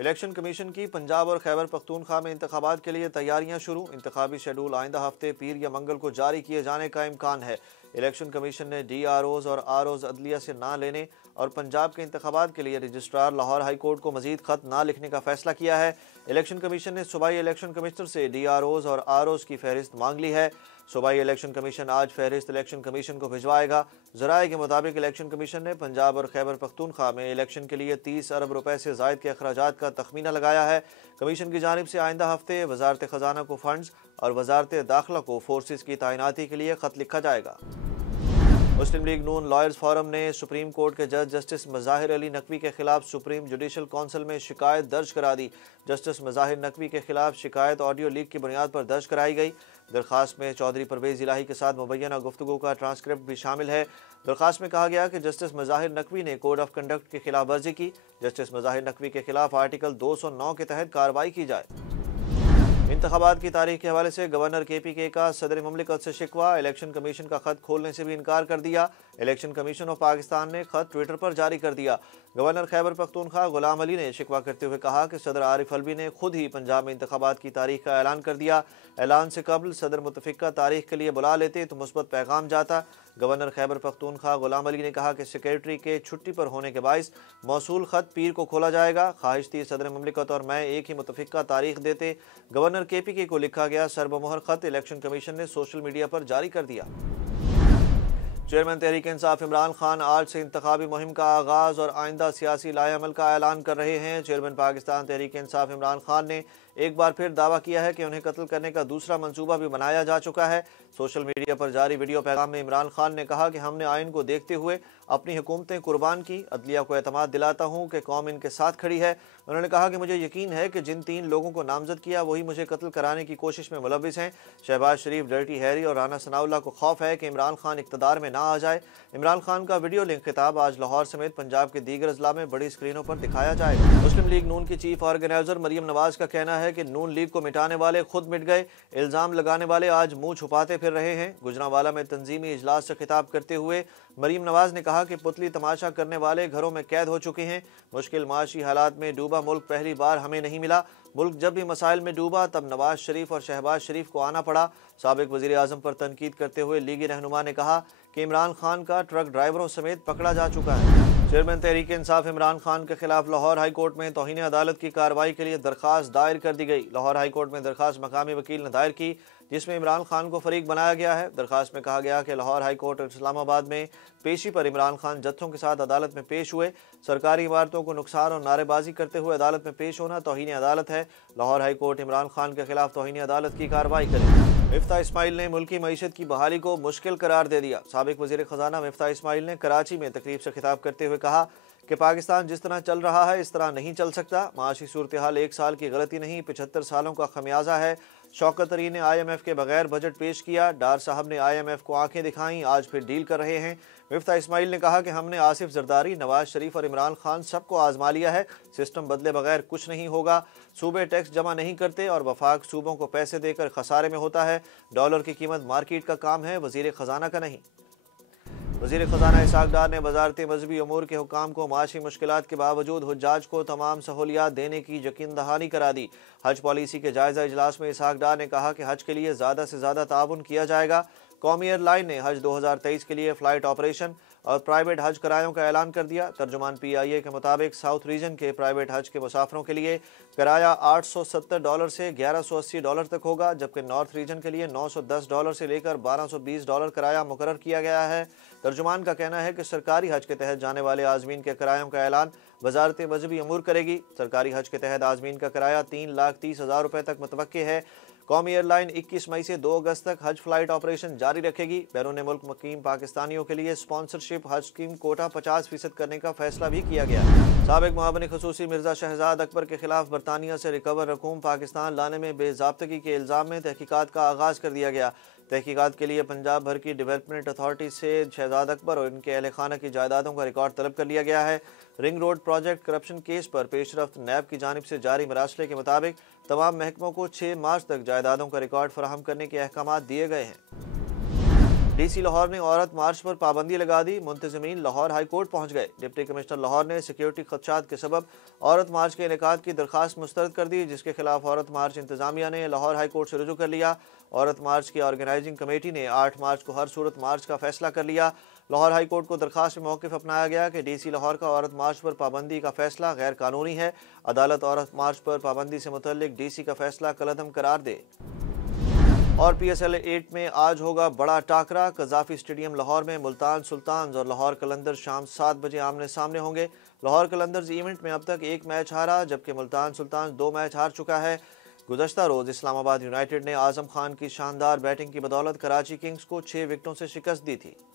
Election commission की पंजाब और खैबर पख्तूनख्वा में इंतखाबात के लिए तैयारियां शुरू। इंतखाबी शेड्यूल आइंदा हफ्ते पीर या मंगल को जारी किए जाने का इम्कान है। इलेक्शन कमीशन ने DROs और ROs अदलिया से ना लेने और पंजाब के इंतखाबात के लिए रजिस्ट्रार लाहौर हाई कोर्ट को मजीद खत ना लिखने का फैसला किया है। इलेक्शन कमीशन ने सूबाई इलेक्शन कमिश्नर से DROs और ROs की फहरिस्त मांग ली है। सूबाई इलेक्शन कमीशन आज फहरिस्त इलेक्शन कमीशन को भिजवाएगा। जराये के मुताबिक इलेक्शन कमीशन ने पंजाब और खैबर पख्तूनख्वा में इलेक्शन के लिए 30 अरब रुपए से जायद के अखराजात का तखमीना लगाया है। कमीशन की जानिब से आइंदा हफ्ते वजारत खजाना को फंड्स और वजारत दाखिला को फोर्सेस की तैनाती के लिए खत लिखा जाएगा। मुस्लिम लीग नून लॉयर्स फोरम ने सुप्रीम कोर्ट के जज जस्टिस मज़ाहिर अली नकवी के खिलाफ सुप्रीम जुडिशल काउंसिल में शिकायत दर्ज करा दी। जस्टिस मज़ाहिर नकवी के खिलाफ शिकायत ऑडियो लीक की बुनियाद पर दर्ज कराई गई। दरखास्त में चौधरी परवेज़ इलाही के साथ मुबैना गुफ्तगू का ट्रांसक्रिप्ट भी शामिल है। दरखास्त में कहा गया कि जस्टिस मज़ाहिर नकवी ने कोड ऑफ कंडक्ट की खिलाफ वर्जी की। जस्टिस मज़ाहिर नकवी के खिलाफ आर्टिकल 209 के तहत कार्रवाई की जाए। इंतखाबात की तारीख के हवाले से गवर्नर KPK का सदर मुमलिकत से शिकवा। इलेक्शन कमीशन का खत खोलने से भी इनकार कर दिया। इलेक्शन कमीशन ऑफ पाकिस्तान ने खत ट्विटर पर जारी कर दिया। गवर्नर खैबर पख्तूनख्वा गुलाम अली ने शिकवा करते हुए कहा कि सदर आरिफ अलवी ने खुद ही पंजाब में इंतखाबात की तारीख का ऐलान कर दिया। ऐलान से कबल सदर मुतफिका तारीख के लिए बुला लेते तो मुस्बत पैगाम जाता। गवर्नर खैबर पख्तूनख्वा गुलाम अली ने कहा कि सेक्रेटरी के छुट्टी पर होने के बाइस मौसूल खत पीर को खोला जाएगा। ख्वाहिश थी सदर मुमलिकत और मैं एक ही मुतफिका तारीख देते। गवर्नर KPK को लिखा गया सरबमोहर खत इलेक्शन कमीशन ने सोशल मीडिया पर जारी कर दिया। चेयरमैन तहरीक इंसाफ इमरान खान आज से इंतखाबी मुहिम का आगाज और आइंदा सियासी लाएअमल का ऐलान कर रहे हैं। चेयरमैन पाकिस्तान तहरीक इंसाफ इमरान खान ने एक बार फिर दावा किया है कि उन्हें कत्ल करने का दूसरा मंसूबा भी बनाया जा चुका है। सोशल मीडिया पर जारी वीडियो पैगाम में इमरान खान ने कहा कि हमने आइन को देखते हुए अपनी हुकूमतें कुर्बान की। अदलिया को एतमाद दिलाता हूँ कि कौम इनके साथ खड़ी है। उन्होंने कहा कि मुझे यकीन है कि जिन 3 लोगों को नामजद किया वही मुझे कत्ल कराने की कोशिश में मुलविस हैं। शहबाज शरीफ, डर्टी हैरी और राना सनाउल्लाह को खौफ है कि इमरान खान इक़्तिदार में ना आ जाए। इमरान खान का वीडियो लिंक खिताब आज लाहौर समेत पंजाब के दीगर अजला में बड़ी स्क्रीनों पर दिखाया जाएगा। मुस्लिम लीग नून की चीफ ऑर्गेनाइजर मरियम नवाज का कहना है कि नून लीग को मिटाने वाले खुद मिट गए। इल्जाम लगाने वाले आज मुंह छुपाते फिर रहे हैं। गुजरांवाला में तंजीमी इजलास से खिताब करते हुए मरियम नवाज ने कहा कि पुतली तमाशा करने वाले घरों में कैद हो चुके हैं। मुश्किल माशी हालात में डूबा मुल्क पहली बार हमें नहीं मिला। मुल्क जब भी मसाइल में डूबा तब नवाज शरीफ और शहबाज शरीफ को आना पड़ा। साबिक वजीर आजम पर तनकीद करते हुए लीगी रहनुमा ने कहा कि इमरान खान का ट्रक ड्राइवरों समेत पकड़ा जा चुका है। चेयरमैन तहरीक इंसाफ इमरान खान के खिलाफ लाहौर हाई कोर्ट में तौहीन अदालत की कार्रवाई के लिए दरखास्त दायर कर दी गई। लाहौर हाई कोर्ट में दरखास्त मकामी वकील ने दायर की जिसमें इमरान खान को फरीक बनाया गया है। दरखास्त में कहा गया कि लाहौर हाई कोर्ट इस्लामाबाद में पेशी पर इमरान खान जत्थों के साथ अदालत में पेश हुए। सरकारी इमारतों को नुकसान और नारेबाजी करते हुए अदालत में पेश होना तौहीन अदालत है। लाहौर हाई कोर्ट इमरान खान के खिलाफ तौहीन अदालत की कार्रवाई करेगी। मिफ्ता इस्माइल ने मुल्की मईशत की बहाली को मुश्किल करार दे दिया। साबिक वजीर खजाना मिफ्ता इस्माइल ने कराची में तकरीब से खिताब करते हुए कहा कि पाकिस्तान जिस तरह चल रहा है इस तरह नहीं चल सकता। माशी सूरत हाल 1 साल की गलती नहीं 75 सालों का खमियाजा है। शौकत तरीन ने IMF के बगैर बजट पेश किया। डार साहब ने IMF को आंखें दिखाई, आज फिर डील कर रहे हैं। मिफ्ता इस्माइल ने कहा कि हमने आसिफ जरदारी, नवाज शरीफ और इमरान खान सबको आजमा लिया है। सिस्टम बदले बगैर कुछ नहीं होगा। सूबे टैक्स जमा नहीं करते और वफाक सूबों को पैसे देकर खसारे में होता है। डॉलर की कीमत मार्केट का काम है, वजीर खजाना का नहीं। वज़ीर ख़जाना इसहाक़ डार ने वज़ारत मज़हबी अमूर के हुकाम को माशी मुश्किलात के बावजूद हुज्जाज को तमाम सहूलियात देने की यकीन दहानी करा दी। हज पॉलिसी के जायज़ा इजलास में इसहाक़ डार ने कहा कि हज के लिए ज़्यादा से ज़्यादा ताउन किया जाएगा। कौमी एयरलाइन ने हज 2023 के लिए फ़्लाइट ऑपरेशन और प्राइवेट हज किरायों का ऐलान कर दिया। तर्जुमान PIA के मुताबिक साउथ रीजन के प्राइवेट हज के मुसाफिरों के लिए किराया $870 से $1180 तक होगा, जबकि नॉर्थ रीजन के लिए $910 से लेकर $1220 किराया मुकर्रर किया गया है। तर्जुमान का कहना है कि सरकारी हज के तहत जाने वाले आज़मीन के किरायों का ऐलान वज़ारत मज़हबी अमूर करेगी। सरकारी हज के तहत आज़मीन का किराया 3,30,000 रुपये तक मुतवक्के है। कौमी एयरलाइन 21 मई से 2 अगस्त तक हज फ्लाइट ऑपरेशन जारी रखेगी। बैरून मुल्क मुकीम पाकिस्तानियों के लिए स्पॉन्सरशिप हज स्कीम कोटा 50% करने का फैसला भी किया गया है। साबिक मुआविन खुसूसी मिर्जा शहजाद अकबर के खिलाफ बरतानिया से रिकवर रकूम पाकिस्तान लाने में बेज़ाब्तगी के इल्ज़ाम में तहकीकात का आगाज़ कर दिया गया। तहकीकात के लिए पंजाब भर की डेवलपमेंट अथॉरिटी से शहजाद अकबर और इनके अहल खाना की जायदादों का रिकॉर्ड तलब कर लिया गया है। Ring road project corruption case पर पेशरफ्त नैब की जानिब से जारी मरासले के मुताबिक तमाम महकमों को 6 मार्च तक जायदादों का रिकॉर्ड फराहम करने के अहकामात दिए गए हैं। डीसी लाहौर ने औरत मार्च पर पाबंदी लगा दी। मुंतजमीन लाहौर हाई कोर्ट पहुंच गए। डिप्टी कमिश्नर लाहौर ने सिक्योरिटी खदशात के सबब औरत मार्च के इनेकाद की दरखास्त मुस्तरद कर दी, जिसके खिलाफ औरत मार्च इंतजामिया ने लाहौर हाई कोर्ट से रुजू कर लिया। औरत मार्च की ऑर्गेनाइजिंग कमेटी ने 8 मार्च को हर सूरत मार्च का फैसला कर लिया। लाहौर हाई कोर्ट को दरखास्त में मौक़िफ़ अपनाया गया कि डीसी लाहौर का औरत मार्च पर पाबंदी का फैसला गैर कानूनी है। अदालत औरत मार्च पर पाबंदी से मुतल्लिक डीसी का फैसला कलअदम करार दे। और PSL 8 में आज होगा बड़ा टाकरा। कज़ाफी स्टेडियम लाहौर में मुल्तान सुल्तान्स और लाहौर कलंदर शाम 7 बजे आमने सामने होंगे। लाहौर कलंदर्स इवेंट में अब तक 1 मैच हारा, जबकि मुल्तान सुल्तान्स 2 मैच हार चुका है। गुज़श्ता रोज़ इस्लामाबाद यूनाइटेड ने आज़म खान की शानदार बैटिंग की बदौलत कराची किंग्स को 6 विकेटों से शिकस्त दी थी।